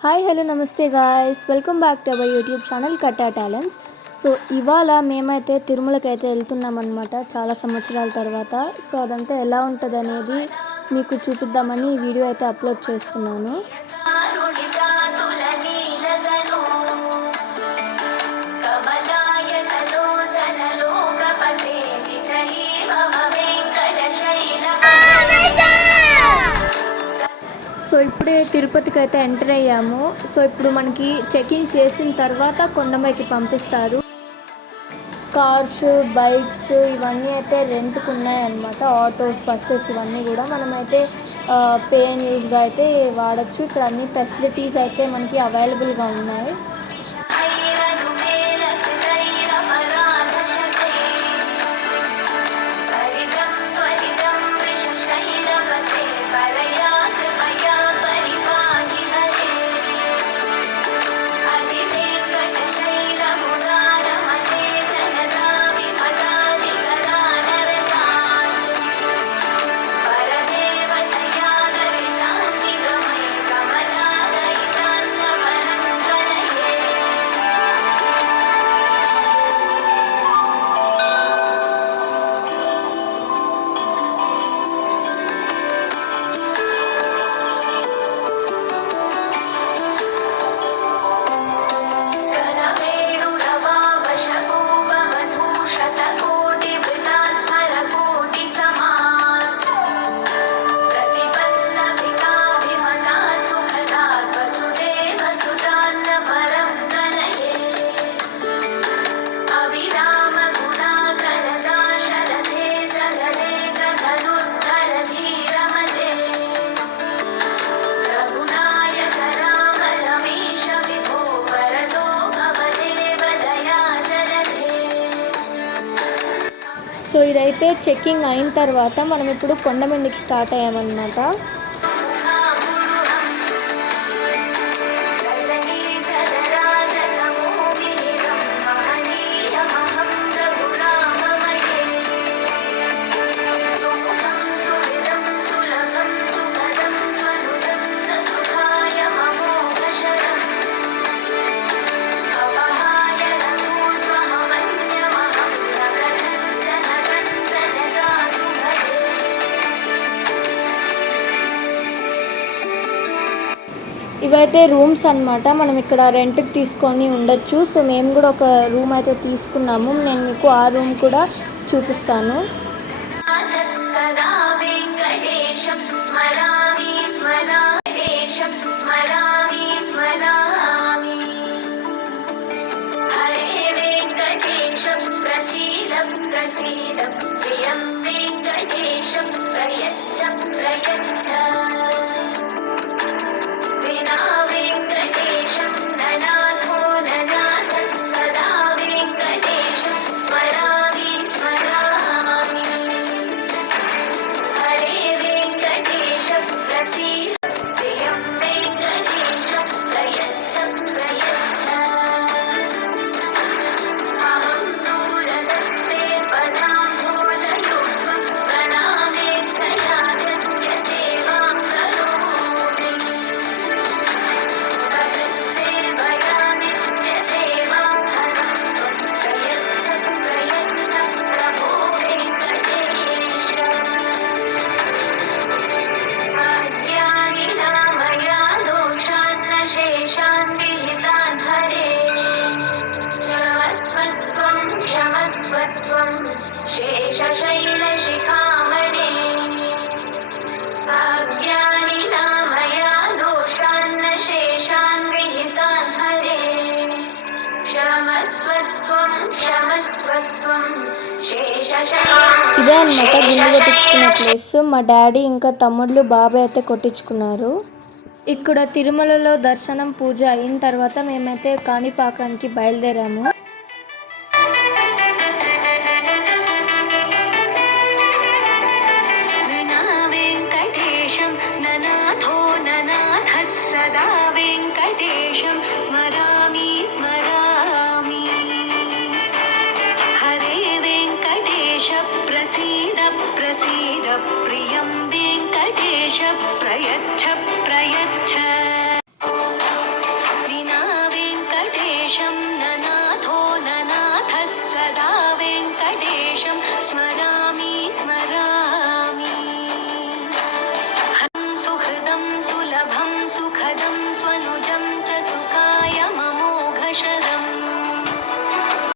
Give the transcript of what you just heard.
Hi hello నమస్తే guys, welcome back to our YouTube channel Katta talents. So ఇవాళ మేమైతే తిరుమలకి అయితే వెళ్తున్నాం అనమాట, చాలా సంవత్సరాల తర్వాత. సో అదంతా ఎలా ఉంటుంది అనేది మీకు చూపిద్దామని ఈ వీడియో అయితే అప్లోడ్ చేస్తున్నాను. సో ఇప్పుడే తిరుపతికి అయితే ఎంటర్ అయ్యాము. సో ఇప్పుడు మనకి చెకింగ్ చేసిన తర్వాత కొండపైకి పంపిస్తారు. కార్స్, బైక్స్ ఇవన్నీ అయితే రెంట్కి ఉన్నాయన్నమాట. ఆటోస్, బస్సెస్ ఇవన్నీ కూడా మనమైతే పే అండ్ యూస్గా అయితే వాడచ్చు. ఇక్కడ అన్ని ఫెసిలిటీస్ అయితే మనకి అవైలబుల్గా ఉన్నాయి. సో ఇదైతే చెక్కింగ్ అయిన తర్వాత మనం ఇప్పుడు కొండమందికి స్టార్ట్ అయ్యామన్నమాట. ఇవైతే రూమ్స్ అన్నమాట, మనం ఇక్కడ రెంట్కి తీసుకొని ఉండొచ్చు. సో మేము కూడా ఒక రూమ్ అయితే తీసుకున్నాము. నేను మీకు ఆ రూమ్ కూడా చూపిస్తాను. ఇదే అన్నమాట గుండు కొట్టించుకునే ప్లేస్. మా డాడీ ఇంకా తమ్ముళ్ళు, బాబాయ్ అయితే కొట్టించుకున్నారు. ఇక్కడ తిరుమలలో దర్శనం, పూజ అయిన తర్వాత మేమైతే కాణిపాకానికి బయలుదేరాము.